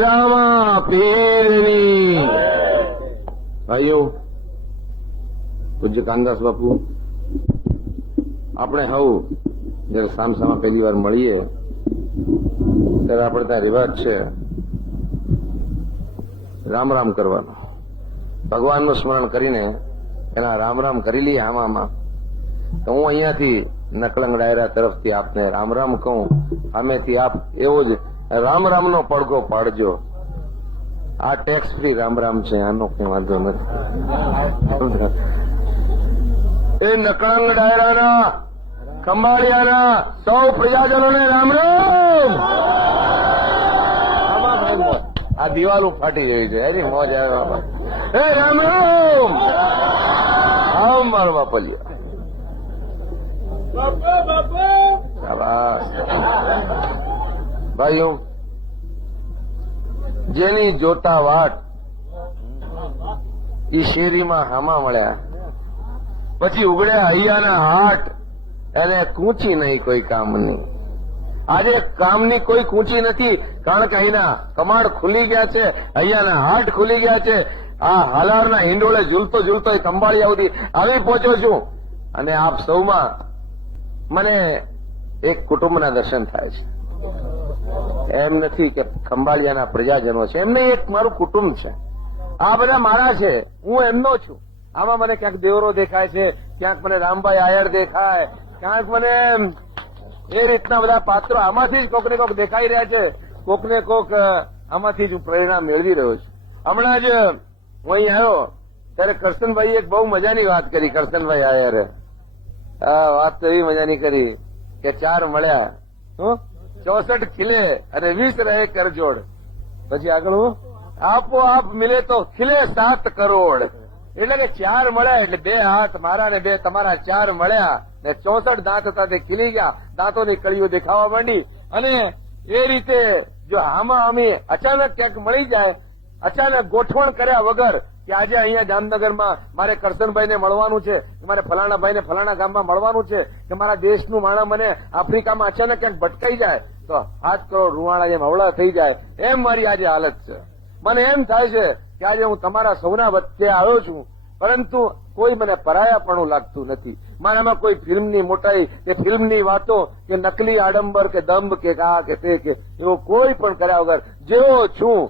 રામા પીરની ભાઈઓ, પૂજ્ય કાનદાસ બાપુ, આપણે હવ જયારે સામસામા પહેલી વાર મળીએ, ત્યારે આપણે ત્યાં રિવાજ છે, રામ રામ કરવાનો. ભગવાનનું સ્મરણ કરીને એના રામ રામ કરી લઈએ આમાં તો હું અહીંયાથી નકલંગ ડાયરા તરફથી આપને રામ રામ કહું. અમેથી આપ એવો જ રામ રામનો પડઘો પાડજો આ ટેક્સ ફ્રી રામ રામ છે આનો કઈ વાંધો નથી એ નકળંગ ડાયરાના ખંભાળિયાના સૌ પ્રજાજનોને રામ રામ. આ દિવાલો ફાટી ગઈ છે એની મોજ આવે બાપા. એ રામ રામ આવ મારો બાપા શાબાશ. ભાઈઓ, જેની જોતા વાટ ઈ શેરીમાં હામા મળ્યા. પછી ઉગડ્યા હૈયાના હાટ, એને કૂંચી નહીં કોઈ કામની. આજે કામની કોઈ કૂંચી નથી, કારણ કે અહીંના કમાડ ખુલી ગયા છે અહિયાના હાટ ખુલી ગયા છે. આ હાલારના હિંડોળે ઝૂલતો ઝૂલતો તંબાળી આવતી આવી પહોંચ્યો છું. અને આપ સૌમાં મને એક કુટુંબના દર્શન થાય છે. એમ નથી કે ખંભાળિયાના પ્રજાજનો છે. એમને એક મારું કુટુંબ છે. આ બધા મારા છે. હું એમનો છું. આમાં મને ક્યાંક દેવરો દેખાય છે, ક્યાંક મને રામભાઈ આયર દેખાય, ક્યાંક મને એ રીતના બધા પાત્રો આમાંથી જ કોકને કોક દેખાઈ રહ્યા છે. કોકને કોક આમાંથી જ હું પ્રેરણા મેળવી રહ્યો છું. હમણાં જ હું અહીં આવ્યો, ત્યારે કરશનભાઈ એક બહુ મજાની વાત કરી, કરશનભાઈ આયરે. આ વાત તો એવી મજાની કરી કે ચાર મળ્યા. હો? ચોસઠ ખીલે અને વીસ રહે કરજોડ. પછી આગળ હું? આપો આપ મિલે તો ખીલે સાત કરોડ. એટલે કે ચાર મળ્યા, એટલે બે હાથ મારા ને બે તમારા ચાર મળ્યા ને ચોસઠ દાંત તે ખીલી ગયા. દાંતોની કળીઓ દેખાવા માંડી. અને એ રીતે જો આમાં અમે અચાનક ક્યાંક મળી જાય, અચાનક ગોઠવણ કર્યા વગર કે આજે અહીંયા જામનગરમાં મારે કરશનભાઈને મળવાનું છે મારે ફલાણા ભાઈને ફલાણા ગામમાં મળવાનું છે, કે મારા દેશનું માણા મને આફ્રિકામાં અચાનક ક્યાંક ભટકાઈ જાય તો હાથ કરોડ રૂવાણા જેમ હવળા થઈ જાય. એમ મારી આજે હાલત છે. મને એમ થાય છે કે આજે હું તમારા સૌના વચ્ચે આવ્યો છું, પરંતુ કોઈ મને પરાયાપણું લાગતું નથી. મારામાં કોઈ ફિલ્મની મોટાઈ કે ફિલ્મની વાતો કે નકલી આડંબર કે દંભ કે આ કે તે કે એવું કોઈ પણ કર્યા વગર જેવો છું,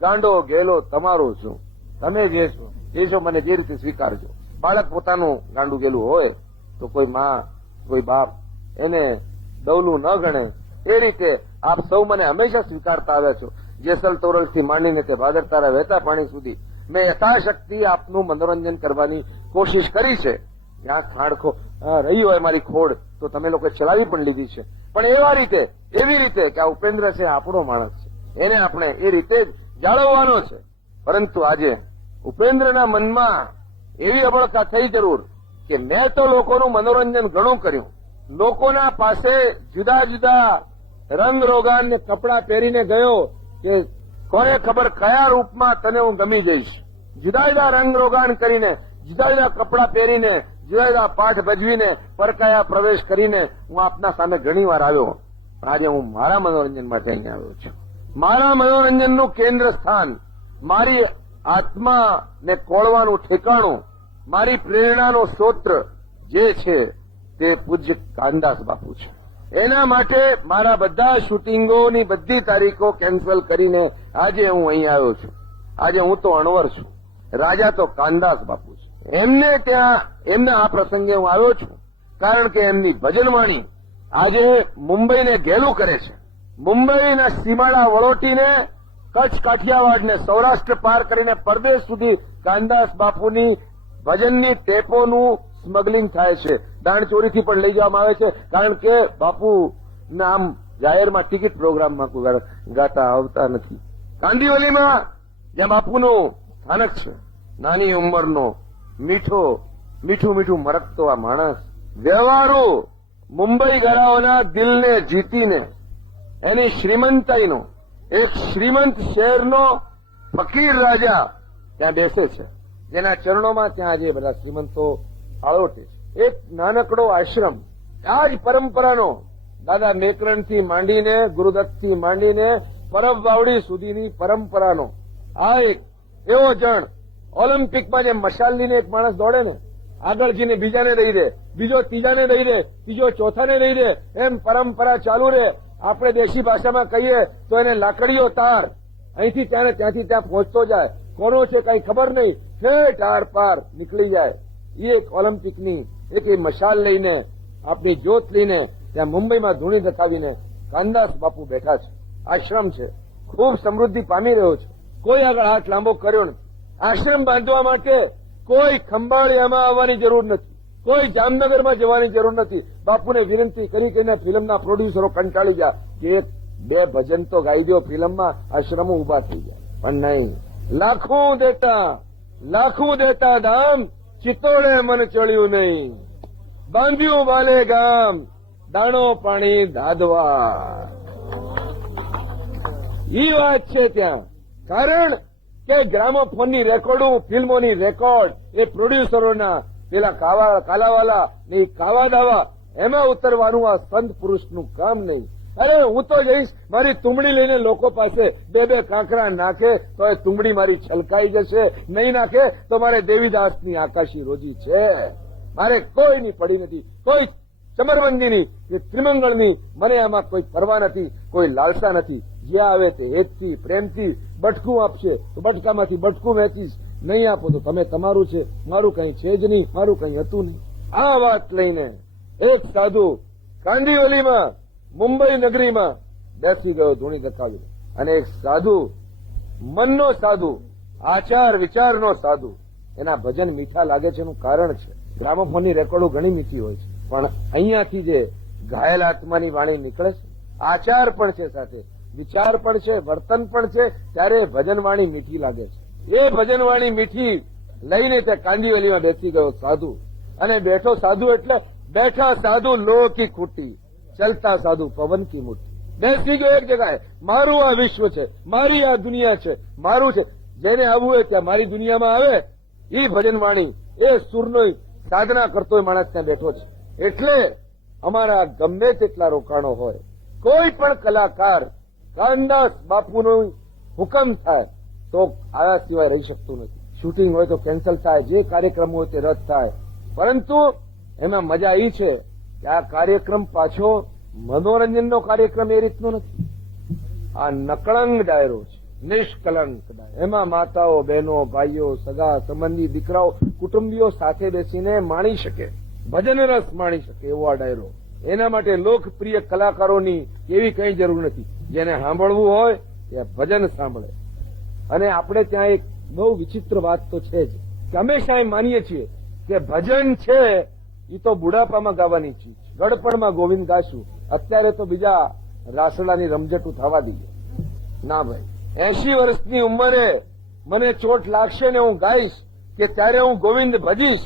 ગાંડો ગેલો તમારો છું. તમે જે છો, એ છો મને જે રીતે સ્વીકારજો. બાળક પોતાનું ગાંડું ગેલું હોય તો કોઈ માં, કોઈ બાપ એને દવલું ન ગણે એ રીતે આપ સૌ મને હંમેશા સ્વીકારતા આવ્યા છો. જેસલ તોરલથી માંડીને તે ભાદર તારા વહેતા પાણી સુધી મેં યથાશક્તિ આપનું મનોરંજન કરવાની કોશિશ કરી છે. જ્યાં ખાડખો રહી હોય મારી ખોડ, તો તમે લોકો ચલાવી પણ લીધી છે. પણ એવા રીતે, એવી રીતે કે આ ઉપેન્દ્ર છે આપણો માણસ છે. એને આપણે એ રીતે જાળવવાનો છે. પરંતુ આજે ઉપેન્દ્રના મનમાં એવી અબળતા થઈ જરૂર કે મેં તો લોકોનું મનોરંજન ઘણું કર્યું. લોકોના પાસે જુદા જુદા રંગ રોગાન ને કપડાં પહેરીને ગયો કે કોને ખબર કયા રૂપમાં તને હું ગમી જઈશ? જુદા જુદા રંગ રોગાન કરીને જુદા જુદા કપડાં પહેરીને જુદા જુદા પાઠ ભજવીને, પરકાયા પ્રવેશ કરીને હું આપના સામે ઘણી વાર આવ્યો આજે હું મારા મનોરંજન માટે અહીંયા આવ્યો છું. મારા મનોરંજનનું કેન્દ્ર સ્થાન મારી આત્માને કોળવાનું ઠેકાણું, મારી પ્રેરણાનો સ્ત્રોત્ર જે છે તે પૂજ્ય કાનદાસ બાપુ છે. એના માટે મારા બધા શૂટિંગોની બધી તારીખો કેન્સલ કરીને આજે હું અહીં આવ્યો છું. આજે હું તો અણવર છું. રાજા તો કાનદાસ બાપુ છે. એમને ત્યાં, એમના આ પ્રસંગે હું આવ્યો છું કારણ કે એમની ભજનવાણી આજે મુંબઈને ઘેલું કરે છે. મુંબઈના સીમાડા વળોટીને કચ્છ કાઠિયાવાડને સૌરાષ્ટ્ર પાર કરીને પરદેશ સુધી કાનદાસ બાપુની ભજનની ટેપોનું સ્મગલિંગ થાય છે. દાણચોરીથી પણ લઈ જવામાં આવે છે. કારણ કે બાપુ નામ જાહેરમાં ટિકિટ પ્રોગ્રામમાં ગાતા આવતા નથી. કાંદીવલીમાં જ્યાં બાપુનું સ્થાનક છે, નાની ઉંમરનો, મીઠો, મીઠું મીઠું મરકતો આ માણસ, વ્યવહારો મુંબઈ ગળાઓના દિલને જીતીને, એની શ્રીમંતાઈનો, એક શ્રીમંત શહેરનો ફકીર રાજા ત્યાં બેસે છે. જેના ચરણોમાં ત્યાં આજે બધા શ્રીમંતો આળોટે છે. એક નાનકડો આશ્રમ. આ જ પરંપરાનો દાદા મેકરણથી માંડીને, ગુરુદત્તથી માંડીને પરબ વાવડી સુધીની પરંપરાનો. આ એક એવો જણ, ઓલિમ્પિકમાં જે મશાલ લઈને એક માણસ દોડે ને, આગળ જઈને બીજાને રહી દે, બીજો ત્રીજાને રહી દે, ત્રીજો ચોથાને રહી દે, એમ પરંપરા ચાલુ રહે. આપણે દેશી ભાષામાં કહીએ તો એને લાકડીઓ તાર. અહીંથી ત્યાં ત્યાંથી ત્યાં પહોંચતો જાય. કોનો છે કઈ ખબર નહીં. ઠેઠ આર પાર નીકળી જાય. એ એક ઓલિમ્પિકની એક મશાલ લઈને આપણી જ્યોત લઈને, ત્યાં મુંબઈમાં ધૂણી દખાવીને કાનદાસ બાપુ બેઠા છે. આશ્રમ છે. ખૂબ સમૃદ્ધિ પામી રહ્યો છે. કોઈ આગળ હાથ લાંબો કર્યો નથી. આશ્રમ બાંધવા માટે કોઈ ખંભાળિયામાં આવવાની જરૂર નથી. કોઈ જામનગરમાં જવાની જરૂર નથી. બાપુને વિનંતી કરી કરીને ફિલ્મના પ્રોડ્યુસરો કંટાળી ગયા એક, બે ભજન તો ગાઈ દો ફિલ્મમાં, આશ્રમો ઊભા થઈ ગયા પણ નહીં. લાખો દેતા લાખો દેતા દામ ચિત્તોડે મન ચડ્યું નહીં. બાંધ્યું બાલે ગામ, દાણો પાણી દાદવા ઈ વાત છે ત્યાં. કારણ કે ગ્રામોફોનની રેકોર્ડો, ફિલ્મોની રેકોર્ડ, એ પ્રોડ્યુસરોના પેલા કાવા, કાલાવાલા ને કાવા દાવા એમાં ઉતરવાનું આ સંત પુરુષનું કામ નહીં. અરે હું તો જઈશ. મારી તુમડી લઈને લોકો પાસે બે બે કાંકરા નાખે તો એ તુમડી મારી છલકાઈ જશે. નહીં નાખે તો મારે દેવીદાસની આકાશી રોજી છે. મારે કોઈની પડી નથી. કોઈ ચમરબંધીની કે ત્રિમંગળની મને આમાં કોઈ પરવા નથી, કોઈ લાલસા નથી. જે આવે તે હેતથી, પ્રેમથી બટકું આપશે તો બટકામાંથી બટકું વેચીશ નહીં આપો તો તમે તમારું છે. મારું કંઈ છે જ નહીં. મારું કંઈ હતું નહીં. આ વાત લઈને એક સાધુ કાંદીવલીમાં મુંબઈ નગરીમાં બેસી ગયો ધૂણી કથાવી અને એક સાધુ, મનનો સાધુ, આચાર વિચારનો સાધુ. એના ભજન મીઠા લાગે છે એનું કારણ છે. ગ્રામોફોનની રેકોર્ડો ઘણી મીઠી હોય છે. પણ અહીંયાથી જે ઘાયલ આત્માની વાણી નીકળે છે, આચાર પણ છે સાથે, વિચાર પણ છે, વર્તન પણ છે, ત્યારે ભજન વાણી મીઠી લાગે છે. એ ભજન વાણી મીઠી લઈને તે કાંદીવલીમાં બેસી ગયો સાધુ. અને બેઠો સાધુ એટલે બેઠા સાધુ લોહ કી ખૂટી. ચલતા સાધુ પવન કી મુઠ્ઠી બેસી ગયો એક જગાએ મારું આ વિશ્વ છે, મારી આ દુનિયા છે, મારું છે. જેને આવવું હોય ત્યાં મારી દુનિયામાં આવે એ ભજન વાણી, એ સુરનો સાધના કરતો માણસ ત્યાં બેઠો છે. એટલે અમારા ગમે તેટલા રોકાણો હોય, કોઈ પણ કલાકાર, કાનદાસ બાપુનો હુકમ થાય, તો આયા સિવાય રહી શકતું નથી. શૂટિંગ હોય તો કેન્સલ થાય, જે કાર્યક્રમ હોય તે રદ થાય. પરંતુ એમાં મજા એ છે કે આ કાર્યક્રમ પાછો મનોરંજનનો કાર્યક્રમ એ રીતનો નથી. આ નકળંગ ડાયરો છે, નિષ્કલંક એમાં માતાઓ, બહેનો, ભાઈઓ, સગા, સંબંધી, દીકરાઓ, કુટુંબીઓ સાથે બેસીને માણી શકે ભજન રસ માણી શકે એવો આ ડાયરો. એના માટે લોકપ્રિય કલાકારોની એવી કંઈ જરૂર નથી. જેને સાંભળવું હોય એ ભજન સાંભળે. અને આપણે ત્યાં એક બહુ વિચિત્ર વાત તો છે જ હંમેશા એ માનીએ છીએ કે ભજન છે એ તો બુઢાપામાં ગાવાની ચીજ. ગડપણમાં ગોવિંદ ગાશું. અત્યારે તો બીજા રાસડાની રમઝટું થવા દઈએ. ના ભાઈ એસી વર્ષની ઉંમરે મને ચોટ લાગશે ને હું ગાઈશ કે ત્યારે હું ગોવિંદ ભજીશ.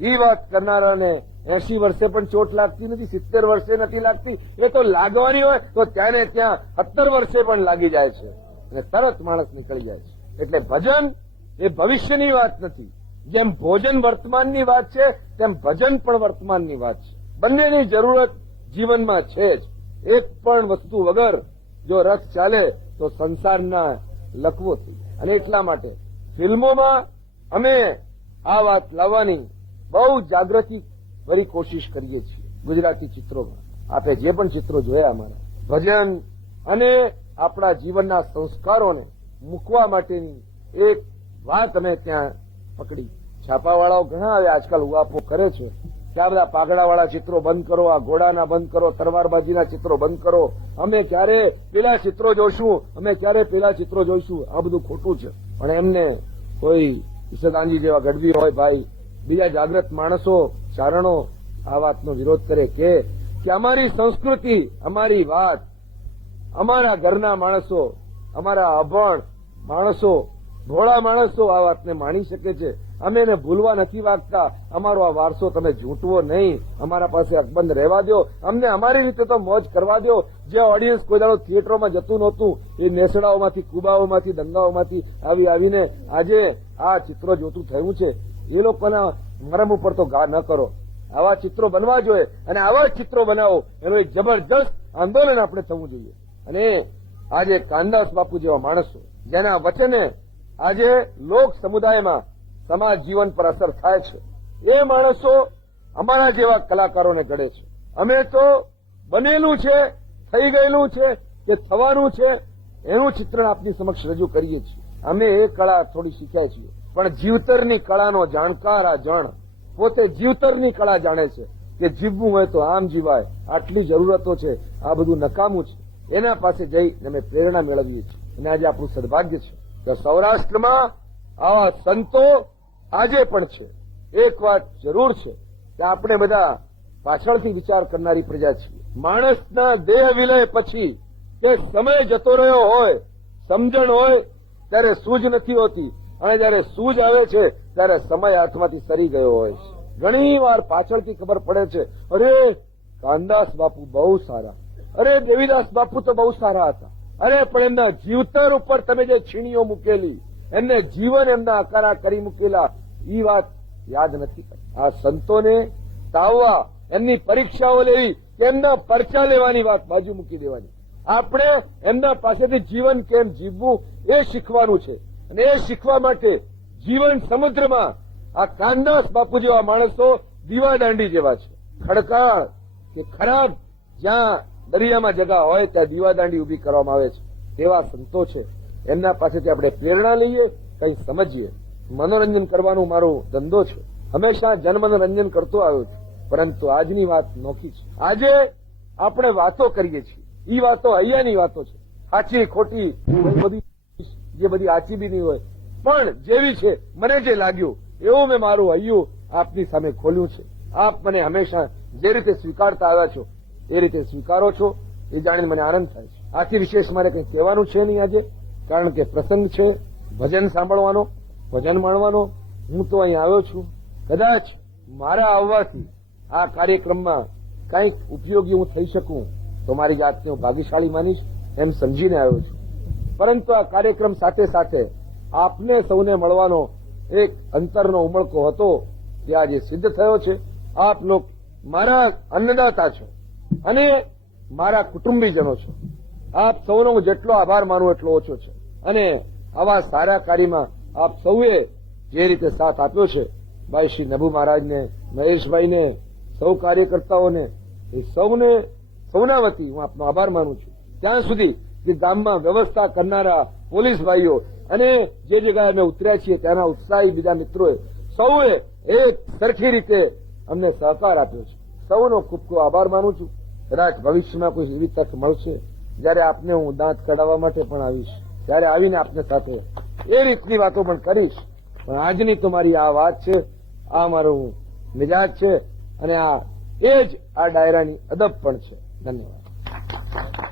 એ વાત કરનારાને એસી વર્ષે પણ ચોટ લાગતી નથી, સિત્તેર વર્ષે નથી લાગતી. એ તો લાગવાની હોય તો ત્યાં ને ત્યાં સત્તર વર્ષે પણ લાગી જાય છે. અને તરત માણસ નીકળી જાય છે. એટલે ભજન એ ભવિષ્યની વાત નથી. જેમ ભોજન વર્તમાનની વાત છે, તેમ ભજન પણ વર્તમાનની વાત છે. બંનેની જરૂરત જીવનમાં છે જ. એક પણ વસ્તુ વગર જો રથ ચાલે તો સંસારના લખવો થઈ અને એટલા માટે ફિલ્મોમાં અમે આ વાત લાવવાની બહુ જાગૃતિ ભરી કોશિશ કરીએ છીએ. ગુજરાતી ચિત્રોમાં. આપે જે પણ ચિત્રો જોયા અમારા. ભજન અને આપણા જીવનના સંસ્કારોને મૂકવા માટેની એક વાત અમે ત્યાં પકડી. છાપાવાળાઓ ઘણા હવે આજકાલ ઉવાપો કરે છે. આ બધા પાઘડાવાળા ચિત્રો બંધ કરો, આ ઘોડાના બંધ કરો, તરવારબાજીના ચિત્રો બંધ કરો. અમે ક્યારે પેલા ચિત્રો જોઈશું? અમે ક્યારે પેલા ચિત્રો જોઈશું? આ બધું ખોટું છે. પણ એમને કોઈ ઈશદાનજી જેવા ગઢવી હોય ભાઈ, બીજા જાગૃત માણસો, ચારણો, આ વાતનો વિરોધ કરે કે અમારી સંસ્કૃતિ, અમારી વાત, અમારા ઘરના માણસો, અમારા અભણ માણસો ભોળા માણસો આ વાતને માણી શકે છે. અમે એને ભૂલવા નથી વાગતા. અમારો આ વારસો તમે ઝૂંટવો નહીં. અમારા પાસે અકબંધ રહેવા દો. અમને અમારી રીતે તો મોજ કરવા દો. જે ઓડિયન્સ કોઈ દાડો થિયેટરોમાં જતું નહોતું, એ નેસડાઓમાંથી, કુબાઓમાંથી, દંગાઓમાંથી આવી આવીને આજે આ ચિત્રો જોતું થયું છે. એ લોકોના મરમ ઉપર તો ગા ન કરો. આવા ચિત્રો બનવા જોઈએ અને આવા ચિત્રો બનાવો. એનું એક જબરજસ્ત આંદોલન આપણે થવું જોઈએ. અને આજે કાનદાસ બાપુ જેવા માણસો, જેના વચને આજે લોક સમુદાયમાં સમાજ જીવન પર અસર થાય છે. એ માણસો અમારા જેવા કલાકારોને ઘડે છે. અમે તો બનેલું છે, થઈ ગયેલું છે, કે થવાનું છે, એનું ચિત્રણ આપની સમક્ષ રજૂ કરીએ છીએ. અમે એ કળા થોડી શીખ્યા છીએ. પણ જીવતરની કળાનો જાણકાર આ જણ પોતે જીવતરની કળા જાણે છે કે જીવવું હોય તો આમ જીવાય, આટલી જરૂરતો છે, આ બધું નકામું છે. એના પાસે જઈ અમે પ્રેરણા મેળવીએ છીએ. અને આજે આપણું સદભાગ્ય છે. સૌરાષ્ટ્રમાં આવા સંતો આજે પણ છે. એક વાત જરૂર છે કે આપણે બધા પાછળથી વિચાર કરનારી પ્રજા છીએ. માણસના દેહ વિલય પછી કે સમય જતો રહ્યો હોય, સમજણ હોય, ત્યારે સૂઝ નથી હોતી. અને જયારે સૂઝ આવે છે, ત્યારે સમય હાથમાંથી સરી ગયો હોય છે. ઘણી વાર પાછળથી ખબર પડે છે, અરે કાનદાસ બાપુ બહુ સારા. અરે દેવીદાસ બાપુ તો બહુ સારા હતા. અરે, પણ એમના જીવતર ઉપર તમે જે છીણીઓ મૂકેલી, એમને જીવન એમના અકારા કરી મૂકેલા એ વાત યાદ નથી આ સંતોને તાવવા, એમની પરીક્ષાઓ લેવી એમના પરચા લેવાની વાત બાજુ મૂકી દેવાની. આપણે એમના પાસેથી જીવન કેમ જીવવું, એ શીખવાનું છે. અને એ શીખવા માટે જીવન સમુદ્રમાં આ કાનદાસ બાપુ જેવા માણસો દીવાદાંડી જેવા છે. ખડકાળ કે ખરાબ, જ્યાં દરિયામાં જગા હોય ત્યાં દીવાદાંડી ઊભી કરવામાં આવે છે. તેવા સંતો છે. એમના પાસેથી આપણે પ્રેરણા લઈએ, કંઈ સમજીએ. મનોરંજન કરવાનું મારો ધંધો છે. હંમેશા જનમનોરંજન કરતો આવ્યો છું. પરંતુ આજની વાત નોખી છે. આજે આપણે વાતો કરીએ છીએ. એ વાતો અહીંયાની વાતો છે. સાચી ખોટી બધી જે બધી આચી બી નહીં હોય. પણ જેવી છે, મને જે લાગ્યું, એવું મેં મારું હૈયું આપની સામે ખોલ્યું છે. આપ મને હંમેશા જે રીતે સ્વીકારતા આવ્યા છો એ રીતે સ્વીકારો છો, એ જાણીને મને આનંદ થાય છે. આથી વિશેષ મારે કંઈ કહેવાનું છે નહીં આજે, કારણ કે પ્રસંગ છે, ભજન સાંભળવાનો, ભજન માણવાનો. હું તો અહીં આવ્યો છું. કદાચ મારા આવવાથી આ કાર્યક્રમમાં કંઈક ઉપયોગી હું થઈ શકું, તો મારી જાતને હું ભાગ્યશાળી માનીશ, એમ સમજીને આવ્યો છું. પરંતુ આ કાર્યક્રમ સાથે સાથે આપને સૌને મળવાનો એક અંતરનો ઉમળકો હતો, તે આજે સિદ્ધ થયો છે. આપ લોક મારા અન્નદાતા છો. અને મારા કુટુંબીજનો છો. આપ સૌનો હું જેટલો આભાર માનું એટલો ઓછો છે. અને આવા સારા કાર્યમાં આપ સૌએ જે રીતે સાથ આપ્યો છે, ભાઈ શ્રી નભુ મહારાજને, મહેશભાઈને, સૌ કાર્યકર્તાઓને, એ સૌને, સૌના વતી હું આપનો આભાર માનું છું. ત્યાં સુધી કે ગામમાં વ્યવસ્થા કરનારા પોલીસ ભાઈઓ અને જે જગ્યાએ અમે ઉતર્યા છીએ ત્યાંના ઉત્સાહી બીજા મિત્રોએ સૌએ એક સરખી રીતે અમને સહકાર આપ્યો છે. સૌનો ખૂબ ખૂબ આભાર માનું છું. કદાચ ભવિષ્યમાં કોઈ એવી તક મળશે જ્યારે આપને હું દાંત કઢાવવા માટે પણ આવીશ, ત્યારે આવીને આપને સાથે એ રીતની વાતો પણ કરીશ. પણ આજની તો મારી આ વાત છે, આ મારો મિજાજ છે અને આ એ જ આ ડાયરાની અદબ પણ છે. ધન્યવાદ.